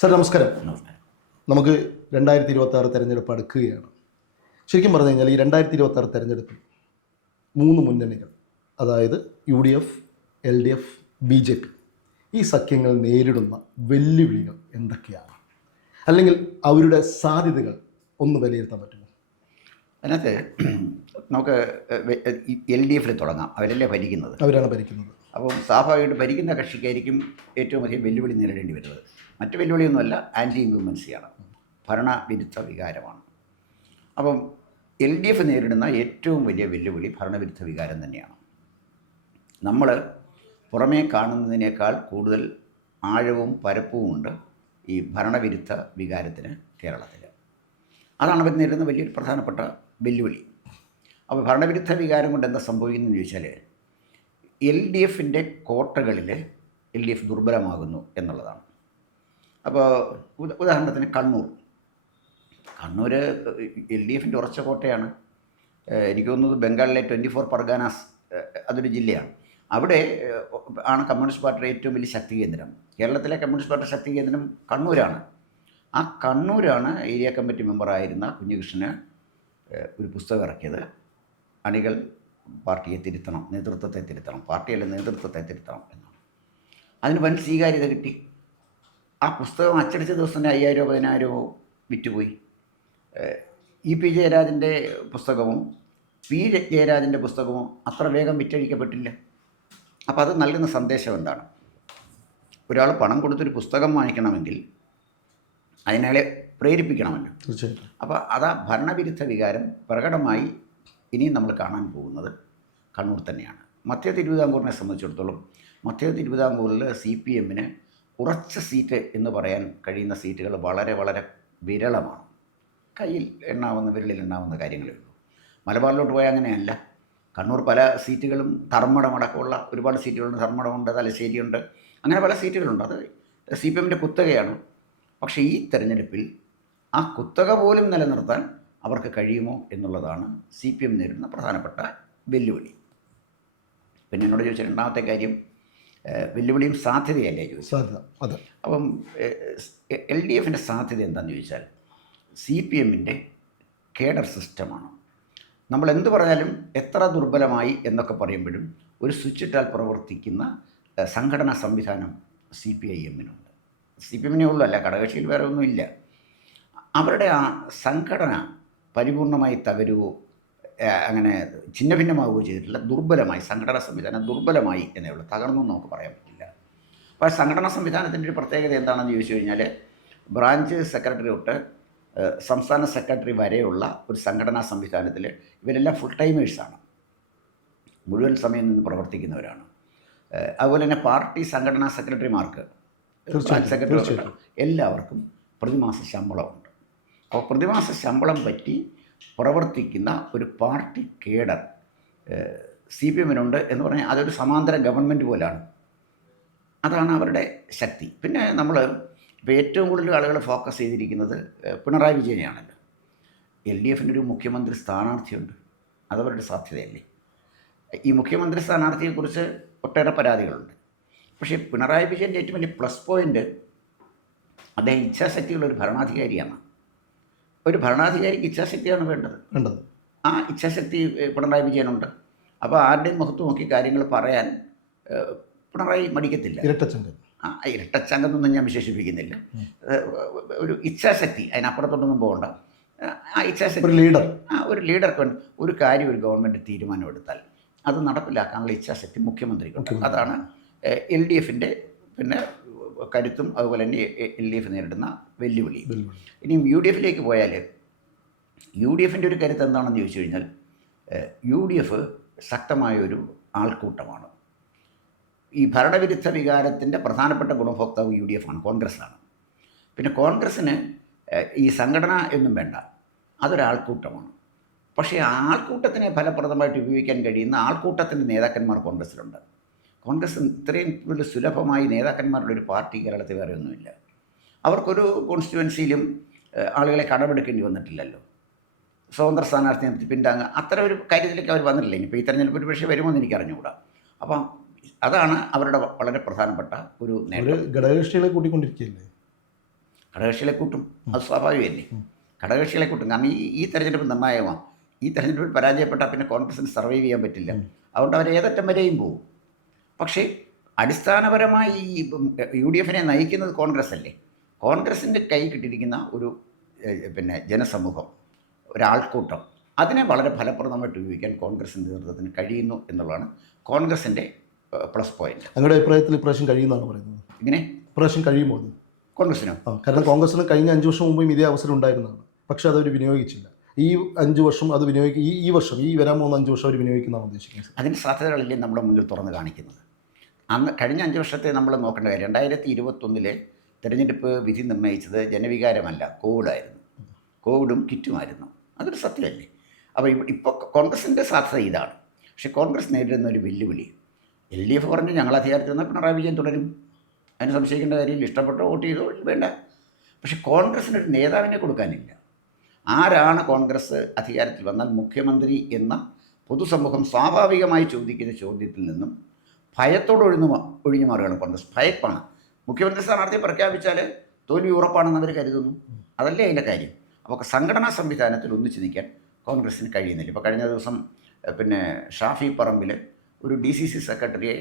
Sir നമസ്കാരം. നമസ്കാരം. നമുക്ക് 2026 തെരഞ്ഞെടുപ്പ് അടുക്കുകയാണ്. ശരിക്കും പറഞ്ഞു കഴിഞ്ഞാൽ ഈ 2026 തെരഞ്ഞെടുപ്പിൽ 3 മുന്നണികൾ, അതായത് UDF, LDF, BJP, ഈ സഖ്യങ്ങൾ നേരിടുന്ന വെല്ലുവിളികൾ എന്തൊക്കെയാണ്, അല്ലെങ്കിൽ അവരുടെ സാധ്യതകൾ ഒന്ന് വിലയിരുത്താൻ പറ്റുമോ? അതിനകത്ത് നമുക്ക് LDF തുടങ്ങാം. അവരല്ലേ ഭരിക്കുന്നത്. അവരാണ് ഭരിക്കുന്നത്. അപ്പം സ്വാഭാവികമായിട്ട് ഭരിക്കുന്ന കക്ഷിക്കായിരിക്കും ഏറ്റവും അധികം വെല്ലുവിളി നേരിടേണ്ടി വരുന്നത്. മറ്റ് വെല്ലുവിളിയൊന്നുമല്ല, ആൻറ്റി ഇൻകുംബൻസിയാണ്, ഭരണവിരുദ്ധ വികാരമാണ്. അപ്പം LDF നേരിടുന്ന ഏറ്റവും വലിയ വെല്ലുവിളി ഭരണവിരുദ്ധ വികാരം തന്നെയാണ്. നമ്മൾ പുറമേ കാണുന്നതിനേക്കാൾ കൂടുതൽ ആഴവും പരപ്പുമുണ്ട് ഈ ഭരണവിരുദ്ധ വികാരത്തിന് കേരളത്തിൽ. അതാണ് അവർ നേരിടുന്ന വലിയൊരു പ്രധാനപ്പെട്ട വെല്ലുവിളി. അപ്പോൾ ഭരണവിരുദ്ധ വികാരം കൊണ്ട് എന്താ സംഭവിക്കുന്നതെന്ന് ചോദിച്ചാൽ, LDFൻ്റെ കോട്ടകളിൽ LDF ദുർബലമാകുന്നു എന്നുള്ളതാണ്. അപ്പോൾ ഉദാഹരണത്തിന് കണ്ണൂർ LDFൻ്റെ ഉറച്ച കോട്ടയാണ്. എനിക്ക് തോന്നുന്നത് ബംഗാളിലെ 24 പർഗാനാസ് അതൊരു ജില്ലയാണ്. അവിടെ ആണ് കമ്മ്യൂണിസ്റ്റ് പാർട്ടിയുടെ ഏറ്റവും വലിയ ശക്തി കേന്ദ്രം. കേരളത്തിലെ കമ്മ്യൂണിസ്റ്റ് പാർട്ടി ശക്തി കേന്ദ്രം കണ്ണൂരാണ്. ആ കണ്ണൂരാണ് ഏരിയ കമ്മിറ്റി മെമ്പറായിരുന്ന കുഞ്ഞികൃഷ്ണന് ഒരു പുസ്തകം ഇറക്കിയത്, അണികൾ പാർട്ടിയെ തിരുത്തണം, നേതൃത്വത്തെ തിരുത്തണം, പാർട്ടിയല്ല നേതൃത്വത്തെ തിരുത്തണം എന്നാണ്. അതിന് വൻ സ്വീകാര്യത കിട്ടി. ആ പുസ്തകം അച്ചടിച്ച ദിവസം തന്നെ 5000 10,000 വിറ്റുപോയി. EP ജയരാജൻ്റെ പുസ്തകവും P ജയരാജൻ്റെ പുസ്തകവും അത്ര വേഗം വിറ്റഴിക്കപ്പെട്ടില്ല. അപ്പോൾ അത് നൽകുന്ന സന്ദേശം എന്താണ്? ഒരാൾ പണം കൊടുത്തൊരു പുസ്തകം വാങ്ങിക്കണമെങ്കിൽ അതിനയാളെ പ്രേരിപ്പിക്കണമല്ലോ. തീർച്ചയായിട്ടും. അപ്പോൾ അതാ ഭരണവിരുദ്ധ വികാരം പ്രകടമായി ഇനിയും നമ്മൾ കാണാൻ പോകുന്നത് കണ്ണൂർ തന്നെയാണ്. മധ്യ തിരുവിതാംകൂറിനെ സംബന്ധിച്ചിടത്തോളം മധ്യ തിരുവിതാംകൂറിൽ CPMന് ഉറച്ച സീറ്റ് എന്ന് പറയാൻ കഴിയുന്ന സീറ്റുകൾ വളരെ വളരെ വിരളമാണ്. വിരലിൽ എണ്ണാവുന്ന കാര്യങ്ങളേ ഉള്ളൂ. മലബാറിലോട്ട് പോയാൽ അങ്ങനെയല്ല. കണ്ണൂർ പല സീറ്റുകളും ധർമ്മടമടക്കമുള്ള ഒരുപാട് സീറ്റുകളുണ്ട്. ധർമ്മടമുണ്ട്, തലശ്ശേരിയുണ്ട്, അങ്ങനെ പല സീറ്റുകളുണ്ട്. അത് CPMൻ്റെ കുത്തകയാണ്. പക്ഷേ ഈ തെരഞ്ഞെടുപ്പിൽ ആ കുത്തക പോലും നിലനിർത്താൻ അവർക്ക് കഴിയുമോ എന്നുള്ളതാണ് CPM നേരിടുന്ന പ്രധാനപ്പെട്ട വെല്ലുവിളി. പിന്നെ എന്നോട് ചോദിച്ച രണ്ടാമത്തെ കാര്യം വെല്ലുവിളിയും സാധ്യതയല്ലേ ചോദിച്ചത്. അപ്പം LDFൻ്റെ സാധ്യത എന്താണെന്ന് ചോദിച്ചാൽ, CPMൻ്റെ കേഡർ സിസ്റ്റമാണ്. നമ്മൾ എന്ത് പറഞ്ഞാലും എത്ര ദുർബലമായി എന്നൊക്കെ പറയുമ്പോഴും ഒരു സ്വിച്ചിട്ടാൽ പ്രവർത്തിക്കുന്ന സംഘടനാ സംവിധാനം CPIMനുണ്ട്. CPMനെ ഉള്ളൂ, അല്ല ഘടകകക്ഷിയിൽ വേറെ ഒന്നുമില്ല. അവരുടെ ആ സംഘടന പരിപൂർണമായി തകരുകയോ അങ്ങനെ ഛിന്ന ഭിന്നമാവുകയോ ചെയ്തിട്ടില്ല. ദുർബലമായി, സംഘടനാ സംവിധാനം ദുർബലമായി എന്നേ ഉള്ളൂ, തകർന്നു നമുക്ക് പറയാൻ പറ്റില്ല. അപ്പോൾ സംഘടനാ സംവിധാനത്തിൻ്റെ ഒരു പ്രത്യേകത എന്താണെന്ന് ചോദിച്ചു കഴിഞ്ഞാൽ, ബ്രാഞ്ച് സെക്രട്ടറി തൊട്ട് സംസ്ഥാന സെക്രട്ടറി വരെയുള്ള ഒരു സംഘടനാ സംവിധാനത്തിൽ ഇവരെല്ലാം ഫുൾ ടൈമേഴ്സാണ്, മുഴുവൻ സമയം നിന്ന് പ്രവർത്തിക്കുന്നവരാണ്. അതുപോലെ തന്നെ പാർട്ടി സംഘടനാ സെക്രട്ടറിമാർക്ക്, ബ്രാഞ്ച് സെക്രട്ടറി എല്ലാവർക്കും പ്രതിമാസ ശമ്പളമുണ്ട്. അപ്പോൾ പ്രതിമാസ ശമ്പളം പറ്റി പ്രവർത്തിക്കുന്ന ഒരു പാർട്ടി കേഡർ CPMനുണ്ട് എന്ന് പറഞ്ഞാൽ അതൊരു സമാന്തര ഗവൺമെൻറ് പോലാണ്. അതാണ് അവരുടെ ശക്തി. പിന്നെ നമ്മൾ ഇപ്പോൾ ഏറ്റവും കൂടുതൽ ആളുകൾ ഫോക്കസ് ചെയ്തിരിക്കുന്നത് പിണറായി വിജയനെയാണല്ലോ. LDFൻ്റെ ഒരു മുഖ്യമന്ത്രി സ്ഥാനാർത്ഥിയുണ്ട്, അതവരുടെ സാധ്യതയല്ലേ. ഈ മുഖ്യമന്ത്രി സ്ഥാനാർത്ഥിയെക്കുറിച്ച് ഒട്ടേറെ പരാതികളുണ്ട്. പക്ഷേ പിണറായി വിജയൻ്റെ ഏറ്റവും വലിയ പ്ലസ് പോയിൻ്റ് അദ്ദേഹം ഇച്ഛാശക്തിയുള്ളൊരു ഭരണാധികാരിയാണ്. ഒരു ഭരണാധികാരിക്ക് ഇച്ഛാശക്തിയാണ് വേണ്ടത്. ആ ഇച്ഛാശക്തി പിണറായി വിജയനുണ്ട്. അപ്പോൾ ആരുടെയും മുഖത്ത് നോക്കി കാര്യങ്ങൾ പറയാൻ പിണറായി മടിക്കത്തില്ല. ഇരട്ടച്ചങ്കെന്നൊന്നും ഞാൻ വിശേഷിപ്പിക്കുന്നില്ല. ഒരു ഇച്ഛാശക്തി, അതിനപ്പുറത്തൊന്നും പോകണ്ട. ആ ഇച്ഛാശക്തി ഒരു ലീഡർക്ക് വേണ്ടി ഒരു കാര്യം ഒരു ഗവൺമെൻറ് തീരുമാനമെടുത്താൽ അത് നടപ്പിലാക്കാനുള്ള ഇച്ഛാശക്തി മുഖ്യമന്ത്രിക്കുണ്ട്. അതാണ് LDFൻ്റെ പിന്നെ കരുത്തും അതുപോലെ തന്നെ LDF നേരിടുന്ന വെല്ലുവിളി. ഇനിയും UDFിലേക്ക് പോയാൽ UDFൻ്റെ ഒരു കരുത്ത് എന്താണെന്ന് ചോദിച്ചു കഴിഞ്ഞാൽ, UDF ശക്തമായൊരു ആൾക്കൂട്ടമാണ്. ഈ ഭരണവിരുദ്ധ വികാരത്തിൻ്റെ പ്രധാനപ്പെട്ട ഗുണഭോക്താവ് UDF ആണ്, കോൺഗ്രസ്സാണ്. പിന്നെ കോൺഗ്രസ്സിന് ഈ സംഘടന എന്നും വേണ്ട, അതൊരാൾക്കൂട്ടമാണ്. പക്ഷേ ആൾക്കൂട്ടത്തിനെ ഫലപ്രദമായിട്ട് ഉപയോഗിക്കാൻ കഴിയുന്ന ആൾക്കൂട്ടത്തിൻ്റെ നേതാക്കന്മാർ കോൺഗ്രസ്സിലുണ്ട്. കോൺഗ്രസ് ഇത്രയും കൂടുതൽ സുലഭമായി നേതാക്കന്മാരുടെ ഒരു പാർട്ടി കേരളത്തിൽ വേറെ ഒന്നുമില്ല. അവർക്കൊരു കോൺസ്റ്റിറ്റ്യുവൻസിയിലും ആളുകളെ കടമെടുക്കേണ്ടി വന്നിട്ടില്ലല്ലോ. സ്വതന്ത്ര സ്ഥാനാർത്ഥി നിർത്തി പിന്താങ്ങുക, അത്തരം ഒരു കാര്യത്തിലേക്ക് അവർ വന്നിട്ടില്ല. ഇനിയിപ്പോൾ ഈ തെരഞ്ഞെടുപ്പ് ഒരു പക്ഷേ വരുമോ എന്ന് എനിക്കറിഞ്ഞുകൂടാ. അപ്പം അതാണ് അവരുടെ വളരെ പ്രധാനപ്പെട്ട ഒരു നേട്ടം. ഘടകകക്ഷികളെ കൂട്ടിക്കൊണ്ടിരിക്കുകയല്ലേ. ഘടകകക്ഷികളെ കൂട്ടും, അത് സ്വാഭാവികമല്ലേ. ഘടകകക്ഷികളെ കൂട്ടും, കാരണം ഈ തെരഞ്ഞെടുപ്പ് നിർണായകമാണ്. ഈ തെരഞ്ഞെടുപ്പിൽ പരാജയപ്പെട്ടാൽ പിന്നെ കോൺഗ്രസിന് സർവൈവ് ചെയ്യാൻ പറ്റില്ല. അതുകൊണ്ട് അവർ ഏതറ്റം വരെയും പോകും. പക്ഷേ അടിസ്ഥാനപരമായി ഈ UDF നയിക്കുന്നത് കോൺഗ്രസ് അല്ലേ. കോൺഗ്രസിൻ്റെ കൈ കിട്ടിയിരിക്കുന്ന ഒരു പിന്നെ ജനസമൂഹം, ഒരാൾക്കൂട്ടം, അതിനെ വളരെ ഫലപ്രദമായിട്ട് ഉപയോഗിക്കാൻ കോൺഗ്രസിൻ്റെ നേതൃത്വത്തിന് കഴിയുന്നു എന്നുള്ളതാണ് കോൺഗ്രസിൻ്റെ പ്ലസ് പോയിന്റ്. അങ്ങയുടെ അഭിപ്രായത്തിൽ ഇപ്രാവശ്യം കഴിയുമെന്നാണ് പറയുന്നത്. ഇങ്ങനെ ഇപ്രാവശ്യം കഴിയുമോ അത്? കോൺഗ്രസിനോ? കാരണം കോൺഗ്രസിന് കഴിഞ്ഞ 5 വർഷം മുമ്പും ഇതേ അവസരം ഉണ്ടായിരുന്നതാണ്, പക്ഷേ അതവർ വിനിയോഗിച്ചില്ല. ഈ 5 വർഷം അത് വിനിയോഗിക്കും, ഈ വർഷം, ഈ വരാൻ പോകുന്ന 5 വർഷം അവർ വിനിയോഗിക്കുന്നതാണ് ഉദ്ദേശിക്കുന്നത്. അതിൻ്റെ സാധ്യതകളല്ലേ നമ്മുടെ മുന്നിൽ തുറന്ന് കാണിക്കുന്നത്. അന്ന് കഴിഞ്ഞ 5 വർഷത്തെ നമ്മൾ നോക്കേണ്ട കാര്യം, 2021 തെരഞ്ഞെടുപ്പ് വിധി നിർണ്ണയിച്ചത് ജനവികാരമല്ല, കോവിഡായിരുന്നു. കോവിഡും കിറ്റുമായിരുന്നു. അതൊരു സത്യമല്ലേ. അപ്പോൾ ഇപ്പോൾ കോൺഗ്രസിൻ്റെ സാധ്യത ഇതാണ്. പക്ഷേ കോൺഗ്രസ് നേരിടുന്ന ഒരു വെല്ലുവിളി, LDF പറഞ്ഞു ഞങ്ങൾ അധികാരത്തിൽ നിന്ന് പിണറായി വിജയൻ തുടരും, അതിന് സംശയിക്കേണ്ട കാര്യമില്ല, ഇഷ്ടപ്പെട്ടോ വോട്ട് ചെയ്തോ വേണ്ട. പക്ഷേ കോൺഗ്രസിനൊരു നേതാവിനെ കൊടുക്കാനില്ല. ആരാണ് കോൺഗ്രസ് അധികാരത്തിൽ വന്നാൽ മുഖ്യമന്ത്രി എന്ന പൊതുസമൂഹം സ്വാഭാവികമായി ചോദിക്കുന്ന ചോദ്യത്തിൽ നിന്നും ഭയത്തോട് ഒഴിഞ്ഞു മാറുകയാണ് കോൺഗ്രസ്. ഭയപ്പാണ്. മുഖ്യമന്ത്രി സ്ഥാനാർത്ഥിയെ പ്രഖ്യാപിച്ചാൽ തോൽവി ഉറപ്പാണെന്ന് അവർ കരുതുന്നു. അതല്ലേ അതിൻ്റെ കാര്യം. അപ്പോൾ സംഘടനാ സംവിധാനത്തിൽ ഒന്നിച്ച് നിൽക്കാൻ കോൺഗ്രസ്സിന് കഴിയുന്നില്ല. ഇപ്പോൾ കഴിഞ്ഞ ദിവസം പിന്നെ ഷാഫി പറമ്പിൽ ഒരു DCC സെക്രട്ടറിയെ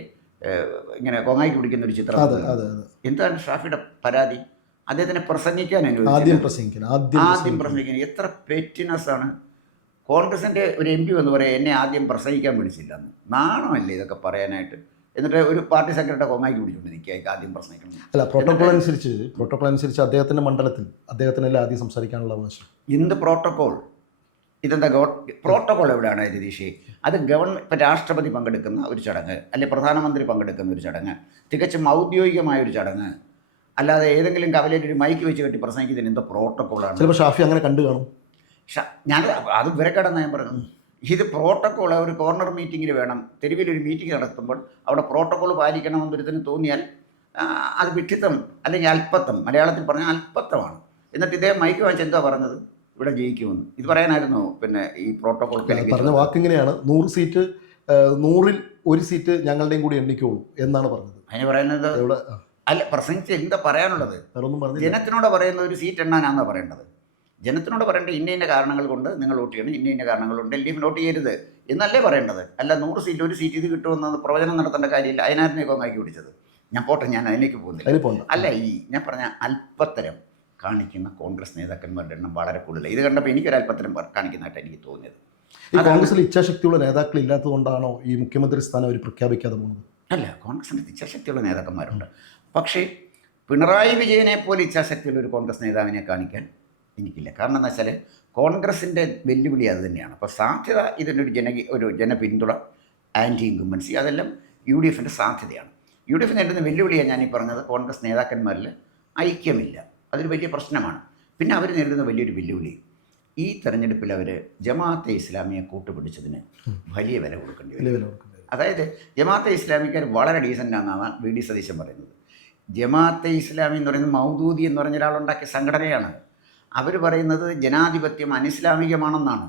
ഇങ്ങനെ കൊങ്ങായിക്ക് പിടിക്കുന്ന ഒരു ചിത്രം. എന്താണ് ഷാഫിയുടെ പരാതി? അദ്ദേഹത്തിനെ പ്രസംഗിക്കാൻ ആദ്യം പ്രസംഗിക്കാൻ. എത്ര പെറ്റിനെസ്സാണ്. കോൺഗ്രസിൻ്റെ ഒരു MP എന്ന് പറയാം എന്നെ ആദ്യം പ്രസംഗിക്കാൻ വിളിച്ചില്ല എന്ന്. നാണമല്ലേ ഇതൊക്കെ പറയാനായിട്ട്? എന്നിട്ട് ഒരു പാർട്ടി സെക്രട്ടറി കൊങ്ങായിക്ക് പിടിച്ചുകൊണ്ട് നിൽക്കുക ആദ്യം പ്രസംഗിക്കണം. അല്ല, പ്രോട്ടോകോൾ അനുസരിച്ച് അദ്ദേഹത്തിൻ്റെ മണ്ഡലത്തിൽ അദ്ദേഹത്തിനല്ലേ ആദ്യം സംസാരിക്കാനുള്ള അവകാശം. എന്ത് പ്രോട്ടോകോൾ? ഇതെന്താ പ്രോട്ടോകോൾ എവിടെയാണ് രതീഷേ? അത് ഇപ്പോൾ രാഷ്ട്രപതി പങ്കെടുക്കുന്ന ഒരു ചടങ്ങ്, അല്ലെങ്കിൽ പ്രധാനമന്ത്രി പങ്കെടുക്കുന്ന ഒരു ചടങ്ങ്, തികച്ചും ഔദ്യോഗികമായൊരു ചടങ്ങ്, അല്ലാതെ ഏതെങ്കിലും കവലയിൽ ഒരു മൈക്ക് വെച്ച് കെട്ടി പ്രസംഗിക്കുന്നതിന് എന്തോ പ്രോട്ടോകോളാണ്. ചിലപ്പോൾ ഷാഫി അങ്ങനെ കണ്ടു കാണും. ഞാൻ അത് ഇവരെക്കടന്ന് ഞാൻ പറഞ്ഞു. ഇത് പ്രോട്ടോകോൾ ഒരു കോർണർ മീറ്റിങ്ങിൽ വേണം. തെരുവിലൊരു മീറ്റിംഗ് നടത്തുമ്പോൾ അവിടെ പ്രോട്ടോകോൾ പാലിക്കണമെന്ന് ഒരുത്തിന് തോന്നിയാൽ അത് വിഡ്ഢിത്തം അല്ലെങ്കിൽ അല്പത്തം. മലയാളത്തിൽ പറഞ്ഞാൽ അല്പത്തമാണ്. എന്നിട്ട് ഇതേ മൈക്ക് വാങ്ങിച്ച് എന്താ പറഞ്ഞത്? ഇവിടെ ജയിക്കുമെന്ന്. ഇത് പറയാനായിരുന്നു പിന്നെ ഈ പ്രോട്ടോകോൾ പറഞ്ഞ വാക്കിങ്ങനെയാണ്, 100 സീറ്റ് 100-ൽ 1 സീറ്റ് ഞങ്ങളുടെയും കൂടി എണ്ണിക്കോളൂ എന്നാണ് പറഞ്ഞത്. അതിന് പറയുന്നത് അല്ല, പ്രസംഗിച്ച് എന്താ പറയാനുള്ളത്? ജനത്തിനോട് പറയുന്നത് ഒരു സീറ്റ് എണ്ണാനാണെന്നാണ് പറയേണ്ടത്. ജനത്തിനോട് പറയേണ്ടത് ഇന്ന കാരണങ്ങൾ കൊണ്ട് നിങ്ങൾ വോട്ട് ചെയ്യണം, ഇന്ന കാരണങ്ങൾ കൊണ്ട് LDF വോട്ട് ചെയ്യരുത് എന്നല്ലേ പറയേണ്ടത്. അല്ല 100 സീറ്റ് 1 സീറ്റ് ഇത് കിട്ടുമെന്ന് പ്രവചനം നടത്തേണ്ട കാര്യമില്ല. അതിനാരനെ കൊങ്ങാക്കി പിടിച്ചത്. ഞാൻ പോട്ടെ, ഞാൻ അതിലേക്ക് പോകുന്നില്ല. അല്ല, ഞാൻ പറഞ്ഞ അല്പത്തരം കാണിക്കുന്ന കോൺഗ്രസ് നേതാക്കന്മാരുടെ എണ്ണം വളരെ കൂടുതൽ. ഇത് കണ്ടപ്പോൾ എനിക്കൊരു അല്പത്തരം കാണിക്കുന്നതായിട്ട് എനിക്ക് തോന്നിയത്. ഈ കോൺഗ്രസിൽ ഇച്ഛാശക്തിയുള്ള നേതാക്കൾ ഇല്ലാത്തതുകൊണ്ടാണോ ഈ മുഖ്യമന്ത്രി സ്ഥാനം അവർ പ്രഖ്യാപിക്കാതെ പോകുന്നത്? അല്ല, കോൺഗ്രസിൻ്റെ ഇച്ഛാശക്തിയുള്ള നേതാക്കന്മാരുണ്ട്. പക്ഷേ പിണറായി വിജയനെ പോലെ ഇച്ഛാശക്തിയുള്ള ഒരു കോൺഗ്രസ് നേതാവിനെ കാണിക്കാൻ എനിക്കില്ല. കാരണം എന്താ വെച്ചാൽ കോൺഗ്രസിൻ്റെ വെല്ലുവിളി അത് തന്നെയാണ്. അപ്പോൾ സാധ്യത ഇതിനൊരു ജനപിന്തുണ, ആൻറ്റി ഇൻകംബൻസി, അതെല്ലാം UDF സാധ്യതയാണ്. UDF നേരിടുന്ന വെല്ലുവിളിയാണ് ഞാനീ പറഞ്ഞത്. കോൺഗ്രസ് നേതാക്കന്മാരിൽ ഐക്യമില്ല, അതൊരു വലിയ പ്രശ്നമാണ്. പിന്നെ അവർ നേരിടുന്ന വലിയൊരു വെല്ലുവിളി, ഈ തെരഞ്ഞെടുപ്പിൽ അവർ ജമാഅത്തെ ഇസ്ലാമിയെ കൂട്ടുപിടിച്ചതിന് വലിയ വില കൊടുക്കേണ്ടി വരും. അതായത് ജമാഅത്തെ ഇസ്ലാമിക്കാർ വളരെ ഡീസൻ്റാണെന്നാണ് VD സതീശൻ പറയുന്നത്. ജമാഅത്തെ ഇസ്ലാമി എന്ന് പറയുന്നത് മൗദൂദി എന്ന് പറഞ്ഞ ഒരാളുണ്ടാക്കിയ സംഘടനയാണ്. അവർ പറയുന്നത് ജനാധിപത്യം അനിസ്ലാമികമാണെന്നാണ്.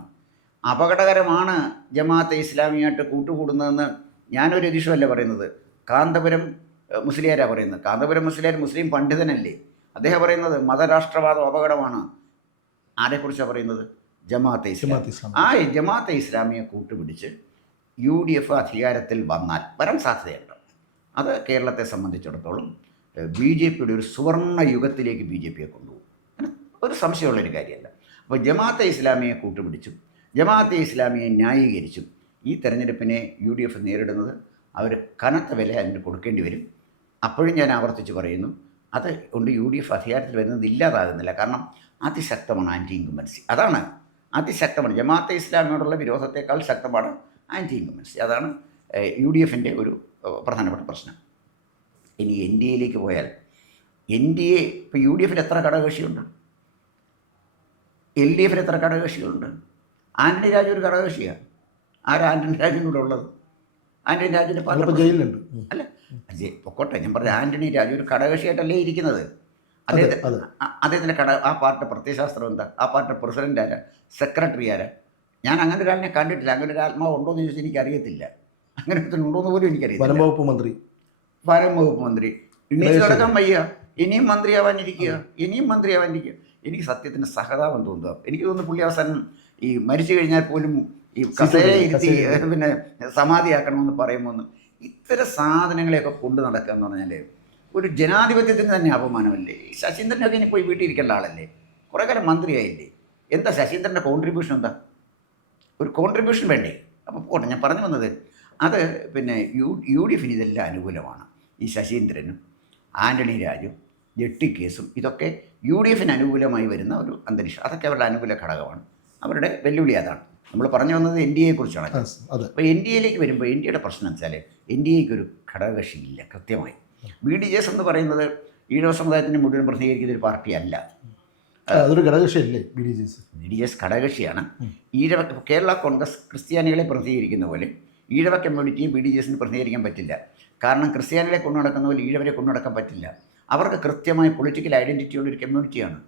അപകടകരമാണ് ജമാഅത്തെ ഇസ്ലാമിയായിട്ട് കൂട്ടുകൂടുന്നതെന്ന് ഞാനൊരു രതീഷമല്ല പറയുന്നത്, കാന്തപുരം മുസ്ലിയാരാണ് പറയുന്നത്. കാന്തപുരം മുസ്ലിയാർ മുസ്ലിം പണ്ഡിതനല്ലേ? അദ്ദേഹം പറയുന്നത് മതരാഷ്ട്രവാദം അപകടമാണ്. ആരെക്കുറിച്ചാണ് പറയുന്നത്? ജമാഅത്തെ ഇസ്ലാമി. ആ ജമാഅത്തെ ഇസ്ലാമിയെ കൂട്ടുപിടിച്ച് UDF അധികാരത്തിൽ വരാൻ സാധ്യതയുണ്ട്. അത് കേരളത്തെ സംബന്ധിച്ചിടത്തോളം BJPയുടെ ഒരു സുവർണ്ണ യുഗത്തിലേക്ക് BJPയെ കൊണ്ടുപോകും. ഒരു സംശയമുള്ളൊരു കാര്യമല്ല. അപ്പോൾ ജമാഅത്തെ ഇസ്ലാമിയെ കൂട്ടുപിടിച്ചും ജമാഅത്തെ ഇസ്ലാമിയെ ന്യായീകരിച്ചും ഈ തെരഞ്ഞെടുപ്പിനെ UDF നേരിടുന്നത് അവർ കനത്ത വില അതിന് കൊടുക്കേണ്ടി വരും. അപ്പോഴും ഞാൻ ആവർത്തിച്ച് പറയുന്നു, അത് കൊണ്ട് UDF അധികാരത്തിൽ വരുന്നത് ഇല്ലാതാകുന്നില്ല. കാരണം അതിശക്തമാണ് ആൻറ്റി ഇൻകംബൻസി. അതാണ് അതിശക്തമാണ്. ജമാഅത്തെ ഇസ്ലാമിയോടുള്ള വിരോധത്തെക്കാൾ ശക്തമാണ് ആൻറ്റി ഇൻകംബൻസി. അതാണ് UDFൻ്റെ ഒരു പ്രധാനപ്പെട്ട പ്രശ്നം. ഇനി NDAയിലേക്ക് പോയാൽ NDA ഇപ്പോൾ UDFിൽ എത്ര ഘടകകക്ഷിയുണ്ട്? LDFിൽ എത്ര ഘടകകക്ഷികളുണ്ട്? ആൻ്റണി രാജു ഒരു ഘടകകക്ഷിയാണ്. ആരാ ആൻ്റണി രാജുവിനൂടെ ഉള്ളത്? ആൻ്റണി രാജുവിൻ്റെ പാർട്ടി ജയിലിലുണ്ട്. അല്ല, പൊക്കോട്ടെ, ഞാൻ പറഞ്ഞ ആൻ്റണി രാജു ഒരു ഘടകകക്ഷിയായിട്ടല്ലേ ഇരിക്കുന്നത്. അദ്ദേഹത്തിൻ്റെ ആ പാർട്ടി പ്രത്യയശാസ്ത്രം എന്താ? ആ പാർട്ടി പ്രസിഡൻ്റ് ആരാ? സെക്രട്ടറി ആരാ? ഞാൻ അങ്ങനെ ഒരാളിനെ കണ്ടിട്ടില്ല. അങ്ങനെ ഒരു ആത്മാവ് ഉണ്ടോ എന്ന് ചോദിച്ചാൽ എനിക്കറിയത്തില്ല. അങ്ങനെ ഉണ്ടോയെന്ന് പോലും എനിക്കറിയില്ല. വനം വകുപ്പ് മന്ത്രി എണീച്ച് നടക്കാൻ വയ്യ. ഇനിയും മന്ത്രിയാവാനിരിക്കുക. എനിക്ക് സത്യത്തിന് സഹതാപം തോന്നുക. എനിക്ക് തോന്നുന്നു പുള്ളി അവസാനം ഈ മരിച്ചു കഴിഞ്ഞാൽ പോലും ഈ കസേര ഇരുത്തി പിന്നെ സമാധിയാക്കണമെന്ന് പറയുമ്പോൾ ഇത്തരം സാധനങ്ങളെയൊക്കെ കൊണ്ട് നടക്കുക എന്ന് പറഞ്ഞാൽ ഒരു ജനാധിപത്യത്തിന് തന്നെ അപമാനമല്ലേ? ശശീന്ദ്രനൊക്കെ ഇനി പോയി വീട്ടിൽ ഇരിക്കേണ്ട ആളല്ലേ? കുറേ കാലം മന്ത്രിയായില്ലേ? എന്താ ശശീന്ദ്രൻ്റെ കോൺട്രിബ്യൂഷൻ? എന്താ ഒരു കോൺട്രിബ്യൂഷൻ വേണ്ടേ? അപ്പോൾ പോട്ടെ, ഞാൻ പറഞ്ഞു വന്നത് അത് പിന്നെ യു ഡി എഫിന് ഇതെല്ലാം അനുകൂലമാണ്. ഈ ശശീന്ദ്രനും ആൻ്റണി രാജും ജെട്ടി കേസും ഇതൊക്കെ യു ഡി എഫിന് അനുകൂലമായി വരുന്ന ഒരു അന്തരീക്ഷം. അതൊക്കെ അവരുടെ അനുകൂല ഘടകമാണ്. അവരുടെ വെല്ലുവിളി അതാണ്. നമ്മൾ പറഞ്ഞു വന്നത് എൻ ഡി എയെക്കുറിച്ചാണ്. അപ്പോൾ എൻ ഡി എയിലേക്ക് വരുമ്പോൾ എൻ ഡി എയുടെ പ്രശ്നം എന്ന് വെച്ചാൽ എൻ ഡി എക്ക് ഒരു ഘടകകക്ഷിയില്ല കൃത്യമായി. ബി ഡി ജെ എസ് എന്ന് പറയുന്നത് ഈഴവ സമുദായത്തിന് മുഴുവൻ പ്രതിനിധീകരിക്കുന്ന ഒരു പാർട്ടിയല്ല. അതൊരു ഘടകകക്ഷിയല്ലേ B D J S? B D J S ഘടകകക്ഷിയാണ്. കേരള കോൺഗ്രസ് ക്രിസ്ത്യാനികളെ പ്രതിനിധീകരിക്കുന്ന പോലെ ഈഴവ കമ്മ്യൂണിറ്റിയെ ബി ഡി ജെ എസിന് പ്രതിനിധീകരിക്കാൻ പറ്റില്ല. കാരണം ക്രിസ്ത്യാനികളെ കൊണ്ടു നടക്കുന്ന പോലെ ഈഴവരെ കൊണ്ടു നടക്കാൻ പറ്റില്ല. അവർക്ക് കൃത്യമായ പൊളിറ്റിക്കൽ ഐഡൻറ്റിറ്റിയുള്ള ഒരു കമ്മ്യൂണിറ്റിയാണ്.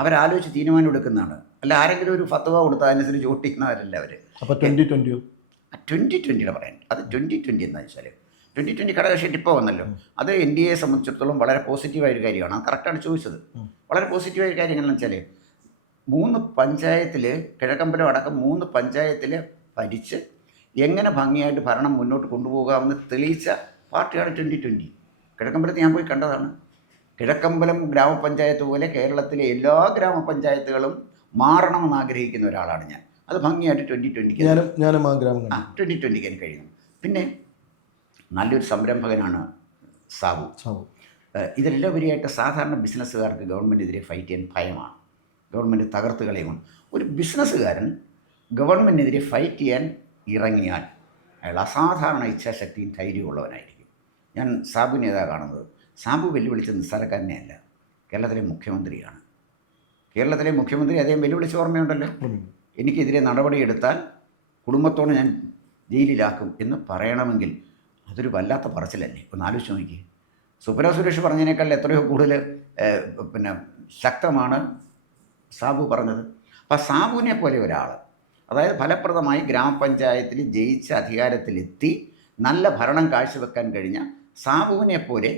അവരാലോചിച്ച് തീരുമാനം എടുക്കുന്നതാണ്. അല്ല ആരെങ്കിലും ഒരു ഫത്വ കൊടുത്താൽ അതിനനുസരിച്ച് വോട്ട് ചെയ്യുന്നവരല്ല അവർ. അപ്പോൾ 2020 പറയാൻ അത് 2020 എന്ന് വെച്ചാൽ 2020 ഘടകകക്ഷിയായിട്ട് ഇപ്പോൾ വന്നല്ലോ. അത് എൻ ഡി എയെ സംബന്ധിച്ചിടത്തോളം വളരെ പോസിറ്റീവായൊരു കാര്യമാണ്. അത് കറക്റ്റാണ് ചോദിച്ചത്. വളരെ പോസിറ്റീവായ കാര്യം എങ്ങനെയാണെന്ന് വെച്ചാൽ 3 പഞ്ചായത്തിൽ കിഴക്കമ്പലം അടക്കം 3 പഞ്ചായത്തിൽ ഭരിച്ച് എങ്ങനെ ഭംഗിയായിട്ട് ഭരണം മുന്നോട്ട് കൊണ്ടുപോകാമെന്ന് തെളിയിച്ച പാർട്ടിയാണ് 2020. കിഴക്കമ്പലത്ത് ഞാൻ പോയി കണ്ടതാണ്. കിഴക്കമ്പലം ഗ്രാമപഞ്ചായത്ത് പോലെ കേരളത്തിലെ എല്ലാ ഗ്രാമപഞ്ചായത്തുകളും മാറണമെന്ന് ആഗ്രഹിക്കുന്ന ഒരാളാണ് ഞാൻ. അത് ഭംഗിയായിട്ട് 2020 എനിക്ക് കഴിയുന്നു. പിന്നെ നല്ലൊരു സംരംഭകനാണ് സാബു. ഇതെല്ലാം ഉപരിയായിട്ട് സാധാരണ ബിസിനസ്സുകാർക്ക് ഗവൺമെൻറ്റിനെതിരെ ഫൈറ്റ് ചെയ്യാൻ ഭയമാണ്. ഗവൺമെൻറ് തകർത്ത് കളയുമാണ്. ഒരു ബിസിനസ്സുകാരൻ ഗവൺമെൻറ്റിനെതിരെ ഫൈറ്റ് ചെയ്യാൻ ഇറങ്ങിയാൽ അയാൾ അസാധാരണ ഇച്ഛാശക്തിയും ധൈര്യമുള്ളവനായിരിക്കും. ഞാൻ സാബുവിനെ ഏതാ കാണുന്നത്? സാബു വെല്ലുവിളിച്ച നിസ്സാരക്കാരനെയല്ല, കേരളത്തിലെ മുഖ്യമന്ത്രിയാണ്. കേരളത്തിലെ മുഖ്യമന്ത്രി അദ്ദേഹം വെല്ലുവിളിച്ച ഓർമ്മയുണ്ടല്ലോ. എനിക്കെതിരെ നടപടിയെടുത്താൽ കുടുംബത്തോടെ ഞാൻ ജയിലിലാക്കും എന്ന് പറയണമെങ്കിൽ അതൊരു വല്ലാത്ത പറച്ചിലല്ലേ? ഒന്ന് ആലോചിച്ച് നോക്കി. സുബ്ര സുരേഷ് പറഞ്ഞതിനേക്കാൾ എത്രയോ കൂടുതൽ പിന്നെ ശക്തമാണ് സാബു പറഞ്ഞത്. അപ്പോൾ സാബുവിനെ പോലെ ഒരാൾ, അതായത് ഫലപ്രദമായി ഗ്രാമപഞ്ചായത്തിൽ ജയിച്ച അധികാരത്തിലെത്തി നല്ല ഭരണം കാഴ്ചവെക്കാൻ കഴിഞ്ഞ സാബുവിനെ പോലെ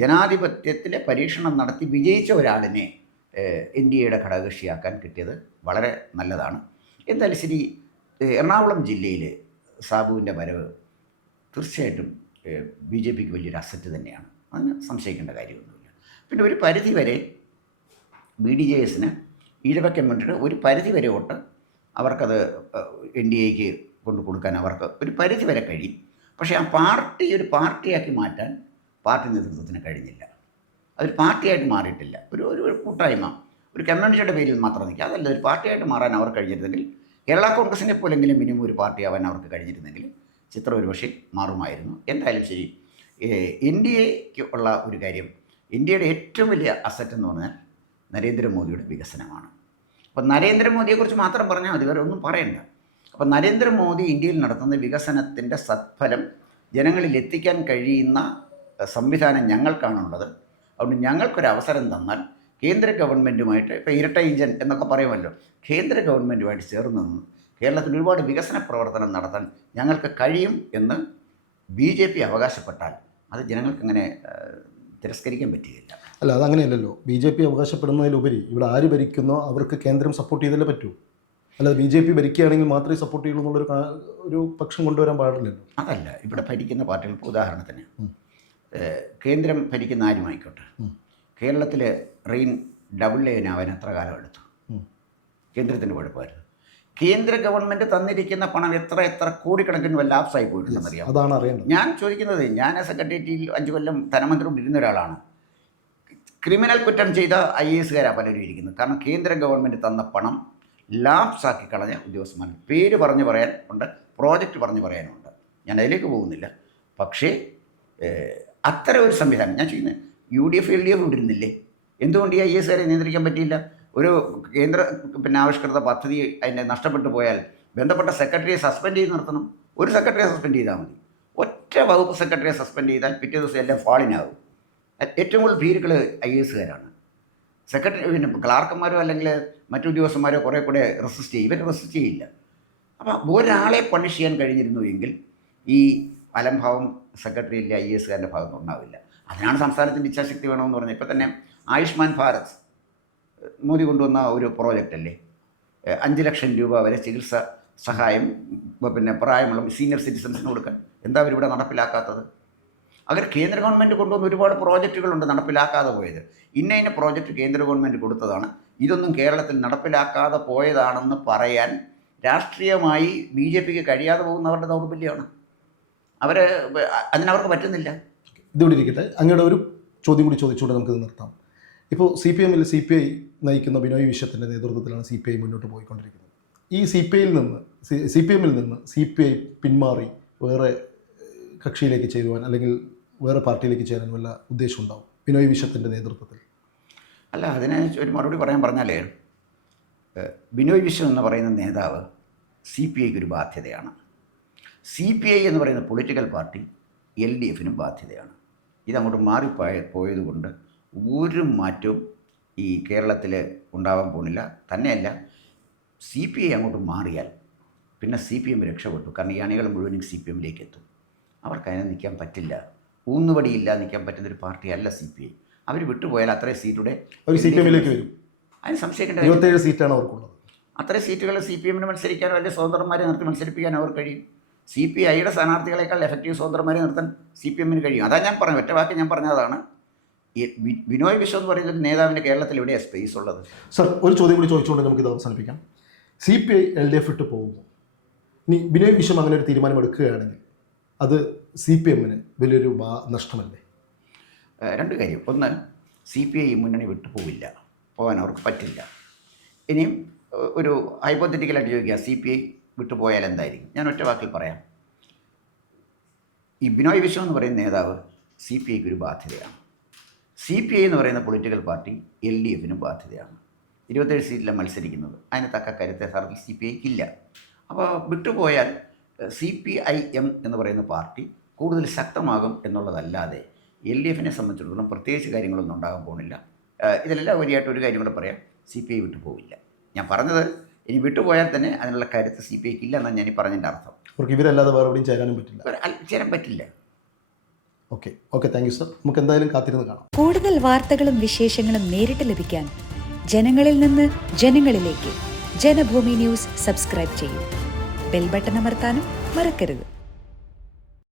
ജനാധിപത്യത്തിലെ പരീക്ഷണം നടത്തി വിജയിച്ച ഒരാളിനെ എൻ ഡി എയുടെ ഘടകകക്ഷിയാക്കാൻ കിട്ടിയത് വളരെ നല്ലതാണ്. എന്തായാലും ശരി, എറണാകുളം ജില്ലയിൽ സാബുവിൻ്റെ വരവ് തീർച്ചയായിട്ടും ബി ജെ പിക്ക് വലിയൊരു അസറ്റ് തന്നെയാണ്. അതിന് സംശയിക്കേണ്ട കാര്യമൊന്നുമില്ല. പിന്നെ ഒരു പരിധി വരെ ബി ഡി ജെ എസിന് ഈഴവ കമ്മ്യൂണിറ്റിയുടെ ഒരു പരിധി വരെ വോട്ട് അവർക്കത് എൻ ഡി എക്ക് കൊണ്ടു കൊടുക്കാൻ അവർക്ക് ഒരു പരിധി വരെ കഴിയും. പക്ഷേ ആ പാർട്ടി ഒരു പാർട്ടിയാക്കി മാറ്റാൻ പാർട്ടി നേതൃത്വത്തിന് കഴിഞ്ഞില്ല. അതൊരു പാർട്ടിയായിട്ട് മാറിയിട്ടില്ല. ഒരു കൂട്ടായ്മ, ഒരു കമ്മ്യൂണിറ്റിയുടെ പേരിൽ മാത്രം നിൽക്കുക. അതല്ല, ഒരു പാർട്ടിയായിട്ട് മാറാൻ അവർ കഴിഞ്ഞിരുന്നെങ്കിൽ, കേരള കോൺഗ്രസിനെ പോലെങ്കിലും മിനിമം ഒരു പാർട്ടിയാവാൻ അവർക്ക് കഴിഞ്ഞിരുന്നെങ്കിൽ ചിത്രം ഒരുപക്ഷെ മാറുമായിരുന്നു. എന്തായാലും ശരി, എൻ ഡി എക്ക് ഉള്ള ഒരു കാര്യം, ഇന്ത്യയുടെ ഏറ്റവും വലിയ അസറ്റ് എന്ന് പറഞ്ഞാൽ നരേന്ദ്രമോദിയുടെ വികസനമാണ്. അപ്പം നരേന്ദ്രമോദിയെക്കുറിച്ച് മാത്രം പറഞ്ഞാൽ മതി, വേറെ ഒന്നും പറയണ്ട. അപ്പം നരേന്ദ്രമോദി ഇന്ത്യയിൽ നടത്തുന്ന വികസനത്തിൻ്റെ സത്ഫലം ജനങ്ങളിൽ എത്തിക്കാൻ കഴിയുന്ന സംവിധാനം ഞങ്ങൾക്കാണുള്ളത്. അതുകൊണ്ട് ഞങ്ങൾക്കൊരവസരം തന്നാൽ കേന്ദ്ര ഗവൺമെൻറ്റുമായിട്ട്, ഇപ്പോൾ ഇരട്ട ഇഞ്ചൻ എന്നൊക്കെ പറയുമല്ലോ, കേന്ദ്ര ഗവൺമെൻറ്റുമായിട്ട് ചേർന്ന് നിന്ന് കേരളത്തിൽ ഒരുപാട് വികസന പ്രവർത്തനം നടത്താൻ ഞങ്ങൾക്ക് കഴിയും എന്ന് ബി ജെ പി അവകാശപ്പെട്ടാൽ അത് ജനങ്ങൾക്കങ്ങനെ തിരസ്കരിക്കാൻ പറ്റുകയില്ല. അല്ല, അതങ്ങനെയല്ലല്ലോ. ബി ജെ പി അവകാശപ്പെടുന്നതിലുപരി ഇവിടെ ആര് ഭരിക്കുന്നോ അവർക്ക് കേന്ദ്രം സപ്പോർട്ട് ചെയ്തല്ലേ പറ്റൂ. അല്ലാതെ ബി ജെ പി ഭരിക്കുകയാണെങ്കിൽ മാത്രമേ സപ്പോർട്ട് ചെയ്യുള്ളൂ എന്നുള്ളൊരു പക്ഷം കൊണ്ടുവരാൻ പാടില്ലല്ലോ. അതല്ല, ഇവിടെ ഭരിക്കുന്ന പാർട്ടികൾ, ഉദാഹരണത്തിന് കേന്ദ്രം ഭരിക്കുന്ന ആരുമായിക്കോട്ടെ, കേരളത്തിൽ റെയിൻ ഡബിൾ ലൈനാവാൻ എത്ര കാലം എടുത്തു? കേന്ദ്രത്തിൻ്റെ കുഴപ്പമായിരുന്നു. കേന്ദ്ര ഗവൺമെൻറ് തന്നിരിക്കുന്ന പണം എത്ര കോടിക്കണക്കിന് ലാപ്സായി പോയിട്ടുണ്ടെന്നറിയാം. അതാണ് അറിയേണ്ടത്. ഞാൻ ചോദിക്കുന്നത്, ഞാൻ സെക്രട്ടേറിയറ്റിൽ 5 കൊല്ലം ധനമന്ത്രിയോട് ഇരുന്ന ഒരാളാണ്. ക്രിമിനൽ കുറ്റം ചെയ്ത IAS പലരും ഇരിക്കുന്നത്. കാരണം കേന്ദ്ര ഗവൺമെൻറ് തന്ന പണം ലാപ്സാക്കി കളഞ്ഞ ഉദ്യോഗസ്ഥന്മാർ പേര് പറയാൻ ഉണ്ട്, പ്രോജക്റ്റ് പറയാനുണ്ട്. ഞാൻ അതിലേക്ക് പോകുന്നില്ല. പക്ഷേ അത്തരം ഒരു സംവിധാനം ഞാൻ ചെയ്യുന്നത് UDF LDF ഇട്ടിരുന്നില്ലേ? എന്തുകൊണ്ട് ഈ IAS നിയന്ത്രിക്കാൻ പറ്റിയില്ല? ഒരു കേന്ദ്ര ആവിഷ്കൃത പദ്ധതി അതിനെ നഷ്ടപ്പെട്ടു പോയാൽ ബന്ധപ്പെട്ട സെക്രട്ടറിയെ സസ്പെൻഡ് ചെയ്ത് നിർത്തണം. ഒരു സെക്രട്ടറിയെ സസ്പെൻഡ് ചെയ്താൽ മതി. ഒറ്റ വകുപ്പ് സെക്രട്ടറിയെ സസ്പെൻഡ് ചെയ്താൽ പിറ്റേ ദിവസം എല്ലാം ഫാളിനാകും. ഏറ്റവും കൂടുതൽ ഭീരുക്കൾ IAS സെക്രട്ടറി, ക്ലാർക്കന്മാരോ അല്ലെങ്കിൽ മറ്റു ഉദ്യോഗസ്ഥന്മാരോ കുറേ കൂടെ റെസിസ്റ്റ് ചെയ്യും. ഇവർ റെസിസ്റ്റ് ചെയ്യില്ല. അപ്പോൾ ഒരാളെ പണിഷ് ചെയ്യാൻ കഴിഞ്ഞിരുന്നു എങ്കിൽ ഈ അലംഭാവം സെക്രട്ടറിയിലെ IAS ഭാഗത്തുനിന്നുണ്ടാവില്ല. അതിനാണ് സംസ്ഥാനത്തിൻ്റെ ഇച്ഛാശക്തി വേണമെന്ന് പറഞ്ഞത്. ഇപ്പോൾ തന്നെ ആയുഷ്മാൻ ഭാരത് മോദി കൊണ്ടുവന്ന ഒരു പ്രോജക്റ്റ് അല്ലേ, 5 ലക്ഷം രൂപ വരെ ചികിത്സ സഹായം പിന്നെ പ്രായമുള്ള സീനിയർ സിറ്റിസൺസിന് കൊടുക്കാൻ. എന്താ അവരിവിടെ നടപ്പിലാക്കാത്തത്? അങ്ങനെ കേന്ദ്ര ഗവൺമെൻറ് കൊണ്ടുവന്ന ഒരുപാട് പ്രോജക്റ്റുകളുണ്ട് നടപ്പിലാക്കാതെ പോയത്. ഇന്ന പ്രോജക്റ്റ് കേന്ദ്ര ഗവൺമെൻറ് കൊടുത്തതാണ്, ഇതൊന്നും കേരളത്തിൽ നടപ്പിലാക്കാതെ പോയതാണെന്ന് പറയാൻ രാഷ്ട്രീയമായി BJPക്ക് കഴിയാതെ പോകുന്നവരുടെ ദൗർബല്യമാണ്. അതിനവർക്ക് പറ്റുന്നില്ല. ഇതിവിടെ ഇരിക്കട്ടെ, അങ്ങയുടെ ഒരു ചോദ്യം കൂടി ചോദിച്ചുകൊണ്ട് നമുക്കിത് നിർത്താം. ഇപ്പോൾ CPI നയിക്കുന്ന ബിനോയ് വിശ്വത്തിൻ്റെ നേതൃത്വത്തിലാണ് CPI മുന്നോട്ട് പോയിക്കൊണ്ടിരിക്കുന്നത്. ഈ CPMൽ നിന്ന് CPI പിന്മാറി വേറെ കക്ഷിയിലേക്ക് ചേരുവാൻ അല്ലെങ്കിൽ വേറെ പാർട്ടിയിലേക്ക് ചേരാൻ വല്ല ഉദ്ദേശം ഉണ്ടാവും ബിനോയ് വിശ്വത്തിൻ്റെ നേതൃത്വത്തിൽ? അല്ല, അതിന് ഒരു മറുപടി പറഞ്ഞാൽ ബിനോയ് വിശ്വം എന്ന് പറയുന്ന നേതാവ് CPIക്ക് ഒരു ബാധ്യതയാണ്. CPI എന്ന് പറയുന്ന പൊളിറ്റിക്കൽ പാർട്ടി LDFനും ബാധ്യതയാണ്. ഇതങ്ങോട്ട് പോയതുകൊണ്ട് ഒരു മാറ്റവും ഈ കേരളത്തിൽ ഉണ്ടാവാൻ പോകുന്നില്ല. തന്നെയല്ല, CPI അങ്ങോട്ട് മാറിയാൽ പിന്നെ CPM രക്ഷപ്പെട്ടു. കാരണം ഈ അണികൾ മുഴുവനും CPMലേക്ക് എത്തും. അവർക്കതിനെ നിൽക്കാൻ പറ്റില്ല, ഊന്നുപടിയില്ല നിൽക്കാൻ പറ്റുന്നൊരു പാർട്ടിയല്ല CPI. അവർ വിട്ടുപോയാൽ അത്രയും സീറ്റൂടെ അവർ CPMലേക്ക് വരും. അതിന് സംശയിക്കേണ്ട 27 സീറ്റാണ് അവർക്കുള്ളത്. അത്രയും സീറ്റുകൾ CPMന് മത്സരിക്കാനോ അല്ലെങ്കിൽ സ്വതന്ത്രന്മാരെ നിർത്തി മത്സരിപ്പിക്കാനോ അവർ കഴിയും. CPIയുടെ സ്ഥാനാർത്ഥികളെക്കാൾ എഫക്റ്റീവ് സ്വതന്ത്രന്മാരെ നിർത്താൻ CPMന് കഴിയും. അതാ ഞാൻ പറഞ്ഞു, ഒറ്റ വാക്ക് ഞാൻ പറഞ്ഞതാണ്. ബിനോയ് വിശ്വം എന്ന് പറയുന്ന നേതാവിൻ്റെ കേരളത്തിൽ എവിടെയാണ് സ്പേസ് ഉള്ളത്? സർ, ഒരു ചോദ്യം കൂടി ചോദിച്ചുകൊണ്ട് നമുക്കിത് അവസാനിപ്പിക്കാം. CPI LDF ഇട്ട് പോകുമ്പോൾ ഇനി ബിനോയ് വിശ്വം അങ്ങനെ ഒരു തീരുമാനം എടുക്കുകയാണെങ്കിൽ അത് CPMന് വലിയൊരു നഷ്ടമല്ലേ? രണ്ട് കാര്യം. ഒന്ന്, CPI മുന്നണി വിട്ടു പോകാൻ അവർക്ക് പറ്റില്ല. ഇനിയും ഒരു ഹൈപ്പോത്തറ്റിക്കലായിട്ട് ചോദിക്കുക, CPI വിട്ടുപോയാൽ എന്തായിരിക്കും? ഞാൻ ഒറ്റ വാക്കിൽ പറയാം. ഈ ബിനോയ് വിശ്വം എന്ന് പറയുന്ന നേതാവ് CPIക്ക് ഒരു ബാധ്യതയാണ്. CPI എന്ന് പറയുന്ന പൊളിറ്റിക്കൽ പാർട്ടി LDFനും ബാധ്യതയാണ്. 27 സീറ്റിലാണ് മത്സരിക്കുന്നത്. അതിന് തക്ക കരുത്തെ സാറിൽ CPIക്ക് ഇല്ല. അപ്പോൾ വിട്ടുപോയാൽ CPIM എന്ന് പറയുന്ന പാർട്ടി കൂടുതൽ ശക്തമാകും എന്നുള്ളതല്ലാതെ LDFനെ സംബന്ധിച്ചിടത്തോളം പ്രത്യേകിച്ച് കാര്യങ്ങളൊന്നും ഉണ്ടാകാൻ പോകുന്നില്ല. ഇതിലെല്ലാം വരിയായിട്ട് ഒരു കാര്യം കൂടെ പറയാം, CPI വിട്ടുപോവില്ല. ഞാൻ പറഞ്ഞത് ഇനി വിട്ടുപോയാൽ തന്നെ അതിനുള്ള കരുത്ത് CPIക്ക് ഇല്ല എന്നാണ് ഞാൻ ഈ പറഞ്ഞതിൻ്റെ അർത്ഥം. അവർക്ക് ഇവരല്ലാതെ വേറെ എവിടെയും ചേരാനും പറ്റില്ല. ചേരാൻ പറ്റില്ല. Okay, thank you sir. നമുക്ക് എന്തായാലും കാത്തിരുന്ന് കാണാം. കൂടുതൽ വാർത്തകളും വിശേഷങ്ങളും നേരിട്ട് ലഭിക്കാൻ ജനങ്ങളിൽ നിന്ന് ജനങ്ങളിലേക്ക് ജനഭൂമി ന്യൂസ് സബ്സ്ക്രൈബ് ചെയ്യൂ. ബെൽ ബട്ടൺ അമർത്താനും മറക്കരുത്.